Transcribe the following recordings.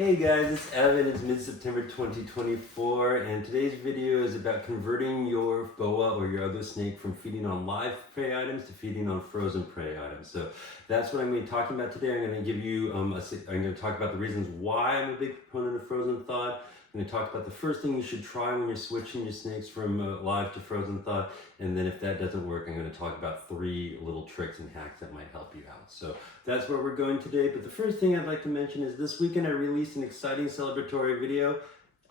Hey guys, it's Evan. It's mid-September 2024, and today's video is about converting your boa or your other snake from feeding on live prey items to feeding on frozen prey items. So that's what I'm going to be talking about today. I'm going to give you, I'm going to talk about the reasons why I'm a big proponent of frozen thawed. I'm going to talk about the first thing you should try when you're switching your snakes from live to frozen thawed, and then if that doesn't work, I'm going to talk about 3 little tricks and hacks that might help you out. So that's where we're going today. But the first thing I'd like to mention is this weekend I released an exciting celebratory video.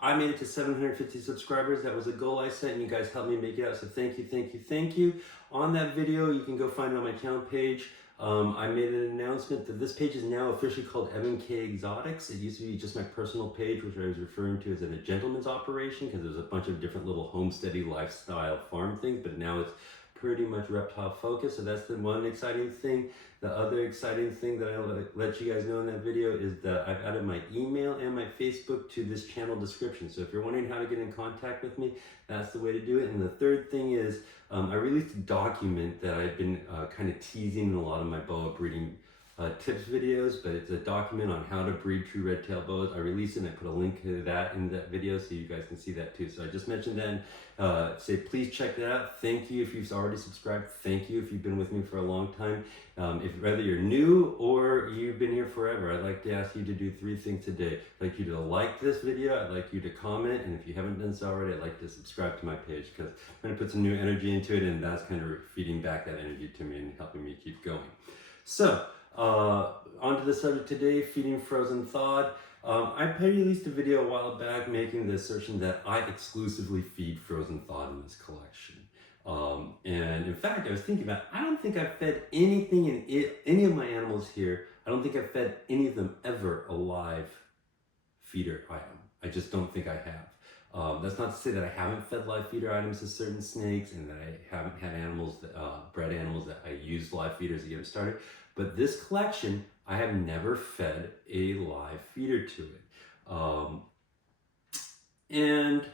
I made it to 750 subscribers. That was a goal I set, and you guys helped me make it out. So thank you, thank you, thank you. On that video, you can go find it on my channel page. I made an announcement that this page is now officially called Evan K Exotics. It used to be just my personal page, which I was referring to as a gentleman's operation because there's a bunch of different little homesteady lifestyle farm things, but now it's pretty much reptile focused. So that's the one exciting thing. The other exciting thing that I'll let you guys know in that video is that I've added my email and my Facebook to this channel description. So if you're wondering how to get in contact with me, that's the way to do it. And the third thing is I released a document that I've been kind of teasing in a lot of my boa breeding tips videos, but it's a document on how to breed true red-tailed boas. I released it and I put a link to that in that video so you guys can see that too. So I just mentioned that, say please check that out. Thank you if you've already subscribed. Thank you if you've been with me for a long time. If whether you're new or you've been here forever, I'd like to ask you to do 3 things today. I'd like you to like this video, I'd like you to comment, and if you haven't done so already, I'd like to subscribe to my page because I'm going to put some new energy into it, and that's kind of feeding back that energy to me and helping me keep going. So, onto the subject today, feeding frozen thawed. I released a video a while back making the assertion that I exclusively feed frozen thawed in this collection. And in fact, I was thinking about, I don't think I've fed anything in any of my animals here. I don't think I've fed any of them ever a live feeder item. I just don't think I have. That's not to say that I haven't fed live feeder items to certain snakes and that I haven't had animals, bred animals that I used live feeders to get them started. But this collection, I have never fed a live feeder to it. And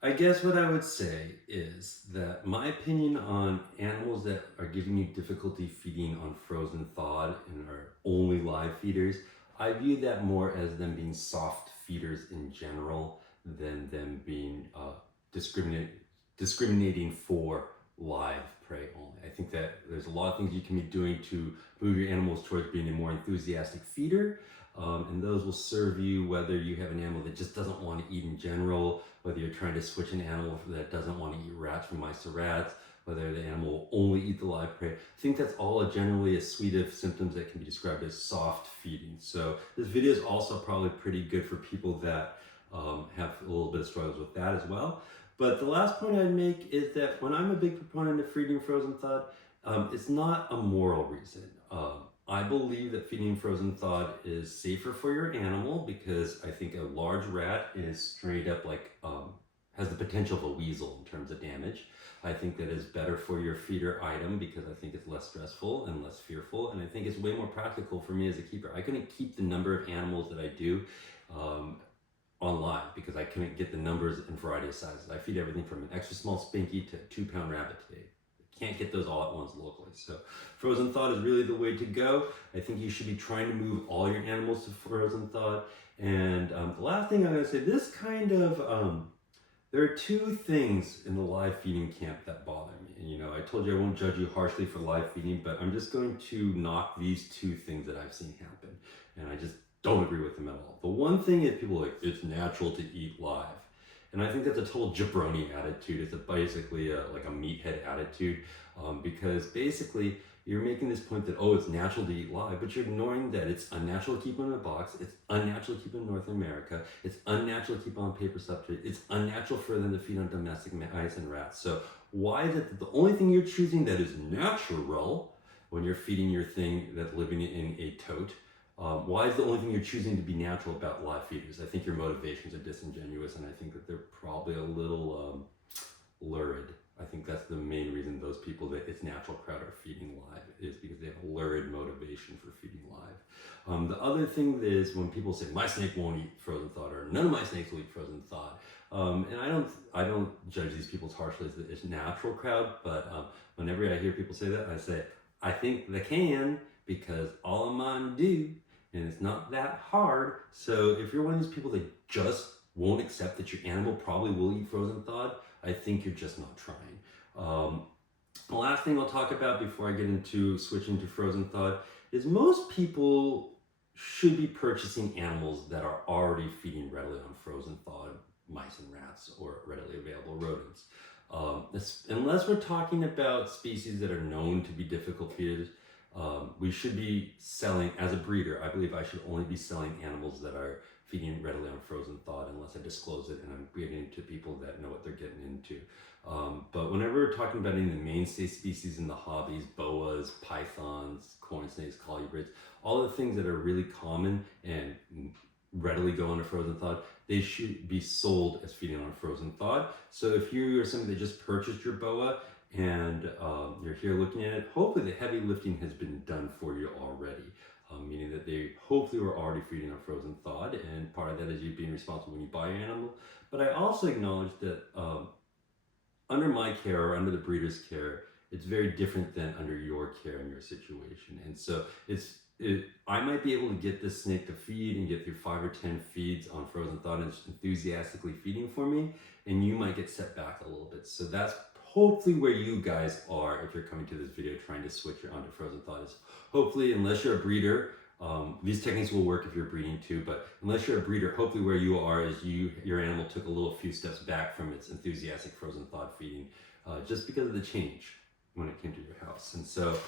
I guess what I would say is that my opinion on animals that are giving you difficulty feeding on frozen thawed and are only live feeders, I view that more as them being soft feeders in general than them being discriminating for live prey only. I think that there's a lot of things you can be doing to move your animals towards being a more enthusiastic feeder, and those will serve you whether you have an animal that just doesn't want to eat in general, whether you're trying to switch an animal that doesn't want to eat rats from mice to rats, whether the animal will only eat the live prey. I think that's all generally a suite of symptoms that can be described as soft feeding. So this video is also probably pretty good for people that have a little bit of struggles with that as well. But the last point I'd make is that when I'm a big proponent of feeding frozen thawed, it's not a moral reason. I believe that feeding frozen thawed is safer for your animal because I think a large rat is straight up like, has the potential of a weasel in terms of damage. I think that is better for your feeder item because I think it's less stressful and less fearful, and I think it's way more practical for me as a keeper. I couldn't keep the number of animals that I do online because I couldn't get the numbers and variety of sizes. I feed everything from an extra small Spinky to a 2-pound rabbit today. Can't get those all at once locally. So frozen thawed is really the way to go. I think you should be trying to move all your animals to frozen thawed. And the last thing I'm going to say, this kind of, there are 2 things in the live feeding camp that bother me. And you know, I told you I won't judge you harshly for live feeding, but I'm just going to knock these 2 things that I've seen happen. And I just don't agree with them at all. The one thing is people are like, it's natural to eat live. And I think that's a total jabroni attitude. It's basically like a meathead attitude because basically you're making this point that, oh, it's natural to eat live, but you're ignoring that it's unnatural to keep them in a box, it's unnatural to keep them in North America, it's unnatural to keep them on paper substrate, it's unnatural for them to feed on domestic mice and rats. So why is it that the only thing you're choosing that is natural when you're feeding your thing that's living in a tote, why is the only thing you're choosing to be natural about live feeders? I think your motivations are disingenuous, and I think that they're probably a little lurid. I think that's the main reason those people that it's natural crowd are feeding live is because they have a lurid motivation for feeding live. The other thing is when people say my snake won't eat frozen thawed or none of my snakes will eat frozen thawed, and I don't judge these people as harshly as it's natural crowd, but whenever I hear people say that, I say I think they can because all of mine do and it's not that hard. So if you're one of these people that just won't accept that your animal probably will eat frozen thawed, I think you're just not trying. The last thing I'll talk about before I get into switching to frozen thawed is most people should be purchasing animals that are already feeding readily on frozen thawed mice and rats or readily available rodents. Unless we're talking about species that are known to be difficult feeders, we should be selling, as a breeder, I believe I should only be selling animals that are feeding readily on frozen thawed unless I disclose it and I'm breeding to people that know what they're getting into. But whenever we're talking about any of the mainstay species in the hobbies, boas, pythons, corn snakes, colubrids, all the things that are really common and readily go on a frozen thawed, they should be sold as feeding on a frozen thawed. So if you are somebody that just purchased your boa and you're here looking at it, hopefully the heavy lifting has been done for you already. Meaning that they hopefully were already feeding on frozen thawed, and part of that is you being responsible when you buy your animal. But I also acknowledge that under my care or under the breeder's care, it's very different than under your care and your situation. And so I might be able to get this snake to feed and get through 5 or 10 feeds on frozen thawed and enthusiastically feeding for me, and you might get set back a little bit. So that's hopefully where you guys are if you're coming to this video trying to switch onto frozen thawed. Is hopefully, unless you're a breeder, these techniques will work if you're breeding too, but unless you're a breeder, hopefully where you are is your animal took a few steps back from its enthusiastic frozen thawed feeding just because of the change when it came to your house. And so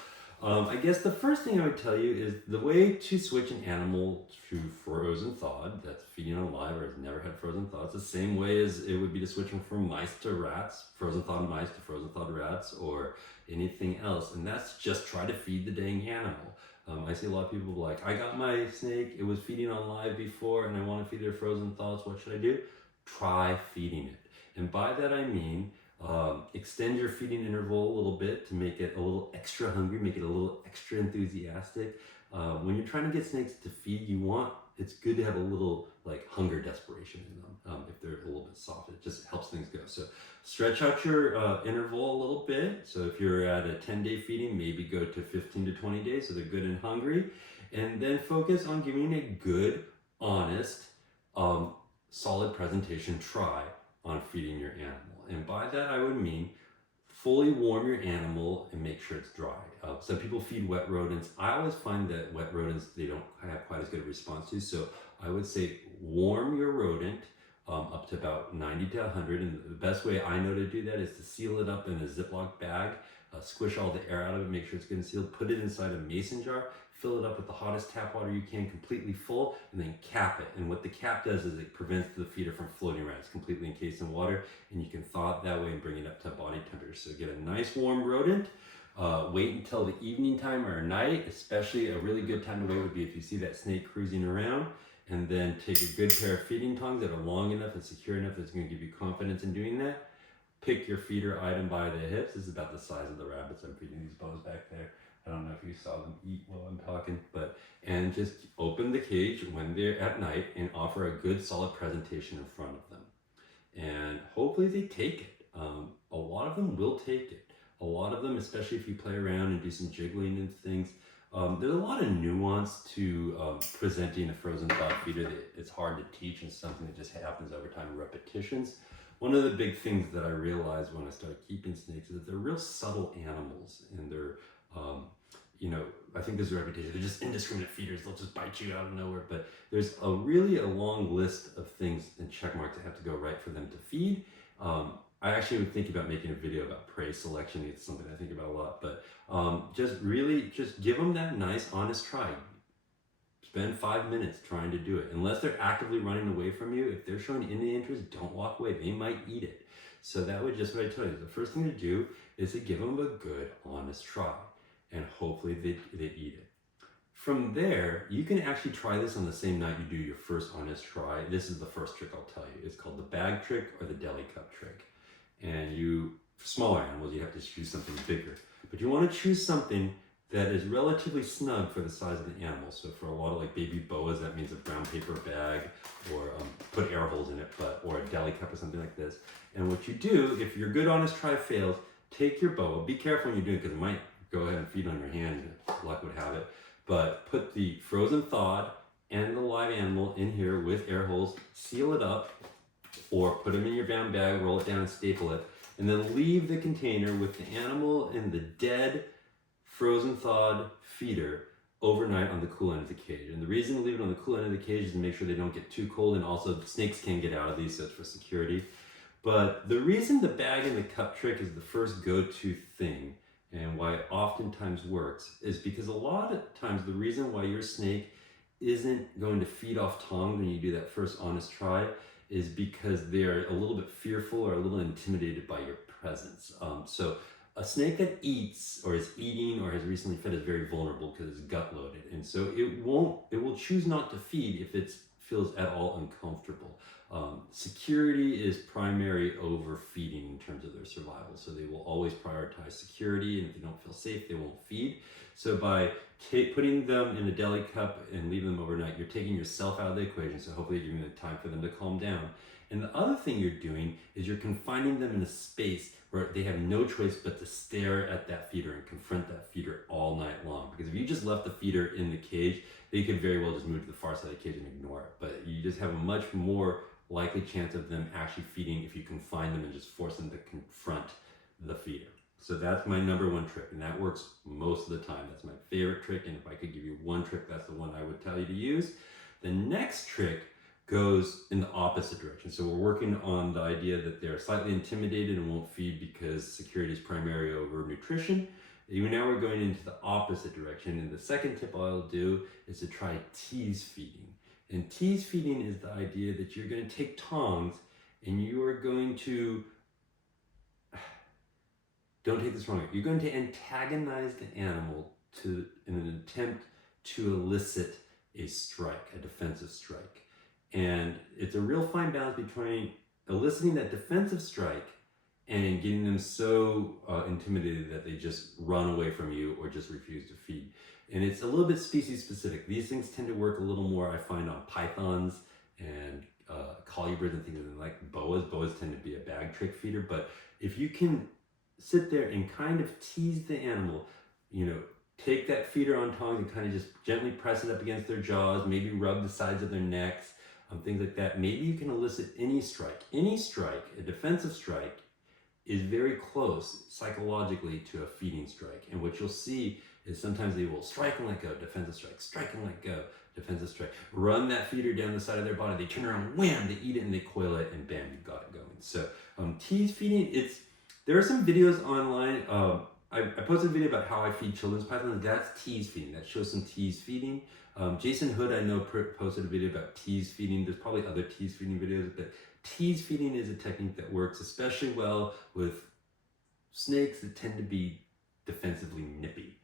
I guess the first thing I would tell you is the way to switch an animal to frozen thawed that's feeding on live or has never had frozen thawed, it's the same way as it would be to switch them from mice to rats, frozen thawed mice to frozen thawed rats, or anything else. And that's just try to feed the dang animal. I see a lot of people like, I got my snake, it was feeding on live before and I want to feed their frozen thaws, what should I do? Try feeding it. And by that I mean, extend your feeding interval a little bit to make it a little extra hungry, make it a little extra enthusiastic. When you're trying to get snakes to feed, it's good to have a little like hunger desperation in them if they're a little bit soft. It just helps things go. So stretch out your interval a little bit. So if you're at a 10-day feeding, maybe go to 15 to 20 days so they're good and hungry. And then focus on giving a good, honest, solid presentation try on feeding your animal. And by that I would mean fully warm your animal and make sure it's dry. Some people feed wet rodents. I always find that wet rodents, they don't have quite as good a response to. So I would say warm your rodent up to about 90 to 100. And the best way I know to do that is to seal it up in a Ziploc bag, squish all the air out of it, make sure it's good and sealed, put it inside a mason jar, fill it up with the hottest tap water you can, completely full, and then cap it. And what the cap does is it prevents the feeder from floating around. It's completely encased in water, and you can thaw it that way and bring it up to body temperature. So get a nice warm rodent. Wait until the evening time or night, especially a really good time to wait would be if you see that snake cruising around, and then take a good pair of feeding tongs that are long enough and secure enough that's going to give you confidence in doing that. Pick your feeder item by the hips. This is about the size of the rabbits I'm feeding these bows back there. I don't know if you saw them eat while I'm talking, and just open the cage when they're at night and offer a good solid presentation in front of them. And hopefully they take it. A lot of them will take it. A lot of them, especially if you play around and do some jiggling and things, there's a lot of nuance to presenting a frozen thawed feeder that it's hard to teach, and something that just happens over time, repetitions. One of the big things that I realized when I started keeping snakes is that they're real subtle animals, and they're I think there's a reputation. They're just indiscriminate feeders. They'll just bite you out of nowhere. But there's a long list of things and check marks that have to go right for them to feed. I actually would think about making a video about prey selection. It's something I think about a lot. But just give them that nice, honest try. Spend 5 minutes trying to do it. Unless they're actively running away from you, if they're showing any interest, don't walk away. They might eat it. So that would just what I tell you. The first thing to do is to give them a good, honest try. And hopefully they eat it. From there, you can actually try this on the same night you do your first honest try. This is the first trick I'll tell you. It's called the bag trick or the deli cup trick. And for smaller animals, you have to choose something bigger. But you want to choose something that is relatively snug for the size of the animal. So for a lot of like baby boas, that means a brown paper bag, or put air holes in it, or a deli cup or something like this. And what you do, if your good honest try fails, take your boa. Be careful when you're doing it because it might go ahead and feed on your hand, luck would have it. But put the frozen thawed and the live animal in here with air holes, seal it up, or put them in your brown bag, roll it down and staple it, and then leave the container with the animal and the dead frozen thawed feeder overnight on the cool end of the cage. And the reason to leave it on the cool end of the cage is to make sure they don't get too cold, and also the snakes can get out of these, so it's for security. But the reason the bag and the cup trick is the first go-to thing and why it oftentimes works is because a lot of times the reason why your snake isn't going to feed off tongs when you do that first honest try is because they're a little bit fearful or a little intimidated by your presence. So a snake that eats or is eating or has recently fed is very vulnerable because it's gut loaded. And so it will choose not to feed if it feels at all uncomfortable. Security is primary over feeding in terms of their survival. So they will always prioritize security, and if they don't feel safe, they won't feed. So by putting them in a deli cup and leaving them overnight, you're taking yourself out of the equation. So hopefully you're giving them time for them to calm down. And the other thing you're doing is you're confining them in a space where they have no choice but to stare at that feeder and confront that feeder all night long. Because if you just left the feeder in the cage, they could very well just move to the far side of the cage and ignore it. But you just have a much more likely chance of them actually feeding if you confine them and just force them to confront the feeder. So that's my number one trick, and that works most of the time. That's my favorite trick, and if I could give you one trick, that's the one I would tell you to use. The next trick goes in the opposite direction. So we're working on the idea that they're slightly intimidated and won't feed because security is primary over nutrition. Even now we're going into the opposite direction, and the second tip I'll do is to try tease feeding. And tease feeding is the idea that you're going to take tongs and you are going to, don't take this wrong, you're going to antagonize the animal in an attempt to elicit a strike, a defensive strike. And it's a real fine balance between eliciting that defensive strike and getting them so intimidated that they just run away from you or just refuse to feed. And it's a little bit species specific. These things tend to work a little more, I find, on pythons and colubrids and things like boas. Boas tend to be a bag trick feeder, but if you can sit there and kind of tease the animal, take that feeder on tongs and kind of just gently press it up against their jaws, maybe rub the sides of their necks, things like that. Maybe you can elicit any strike. Any strike, a defensive strike, is very close psychologically to a feeding strike. And what you'll see is sometimes they will strike and let go, defensive strike, strike and let go, defensive strike. Run that feeder down the side of their body, they turn around, wham, they eat it and they coil it, and bam, you've got it going. So tease feeding, there are some videos online. I posted a video about how I feed children's pythons. That's tease feeding. That shows some tease feeding. Jason Hood, I know, posted a video about tease feeding. There's probably other tease feeding videos, but tease feeding is a technique that works especially well with snakes that tend to be defensively nippy.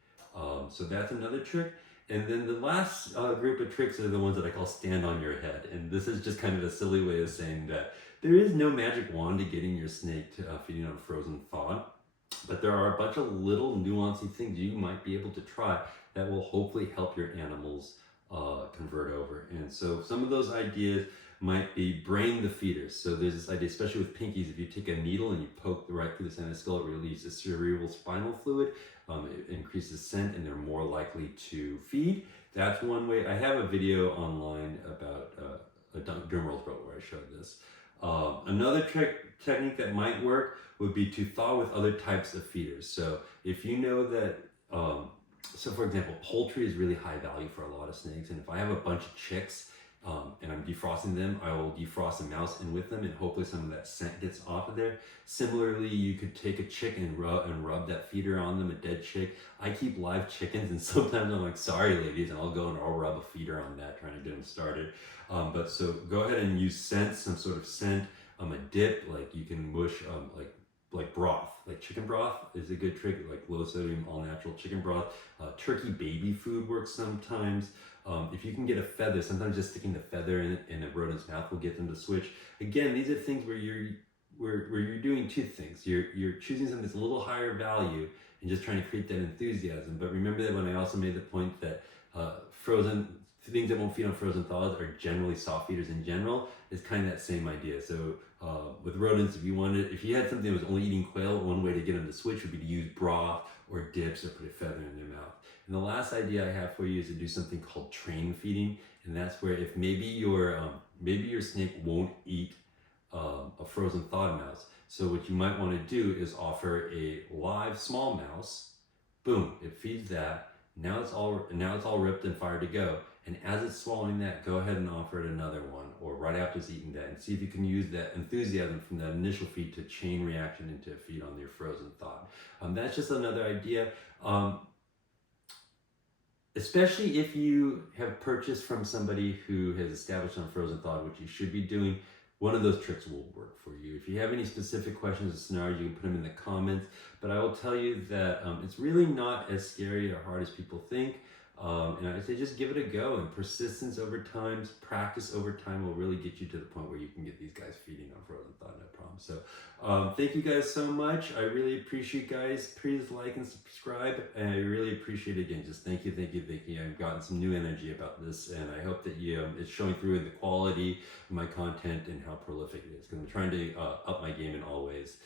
So that's another trick. And then the last group of tricks are the ones that I call stand on your head. And this is just kind of a silly way of saying that there is no magic wand to getting your snake to feeding on frozen thawed. But there are a bunch of little nuancey things you might be able to try that will hopefully help your animals convert over. And so some of those ideas might be brain the feeders. So there's this idea, especially with pinkies, if you take a needle and you poke right through the center of the skull, it releases cerebral spinal fluid, it increases scent, and they're more likely to feed. That's one way. I have a video online about a drum roll throat where I showed this. Another technique that might work would be to thaw with other types of feeders. So if you know that, so for example, poultry is really high value for a lot of snakes, and if I have a bunch of chicks and I'm defrosting them, I will defrost a mouse in with them, and hopefully some of that scent gets off of there. Similarly, you could take a chick and rub that feeder on them, a dead chick. I keep live chickens, and sometimes I'm like, sorry ladies, and I'll go and I'll rub a feeder on that, trying to get them started. But so go ahead and use scent, some sort of scent, a dip, like you can mush like broth, like chicken broth is a good trick, like low sodium, all natural chicken broth. Turkey baby food works sometimes. If you can get a feather, sometimes just sticking the feather in a rodent's mouth will get them to switch. Again, these are things where you're doing two things. You're choosing something that's a little higher value and just trying to create that enthusiasm. But remember that when I also made the point that things that won't feed on frozen thaws are generally soft feeders in general, it's kind of that same idea. So with rodents, if you had something that was only eating quail, one way to get them to switch would be to use broth or dips or put a feather in their mouth. And the last idea I have for you is to do something called train feeding, and that's where if maybe your snake won't eat a frozen thawed mouse, so what you might want to do is offer a live small mouse. Boom! It feeds that. Now it's all ripped and fired to go. And as it's swallowing that, go ahead and offer it another one, or right after it's eating that, and see if you can use that enthusiasm from that initial feed to chain reaction into a feed on your frozen thawed. That's just another idea. Especially if you have purchased from somebody who has established on frozen thawed, which you should be doing, one of those tricks will work for you. If you have any specific questions or scenarios, you can put them in the comments. But I will tell you that it's really not as scary or hard as people think. And I say just give it a go, and persistence over time, practice over time will really get you to the point where you can get these guys feeding on frozen thawed, no problem. So thank you guys so much. I really appreciate you guys. Please like and subscribe, and I really appreciate it again. Just thank you. I've gotten some new energy about this, and I hope that it's showing through in the quality of my content and how prolific it is, because I'm trying to up my game in all ways,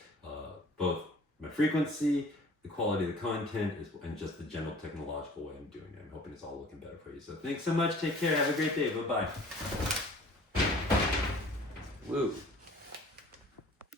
both my frequency, the quality of the content, and just the general technological way I'm doing it. I'm hoping it's all looking better for you. So thanks so much. Take care. Have a great day. Bye-bye. Woo.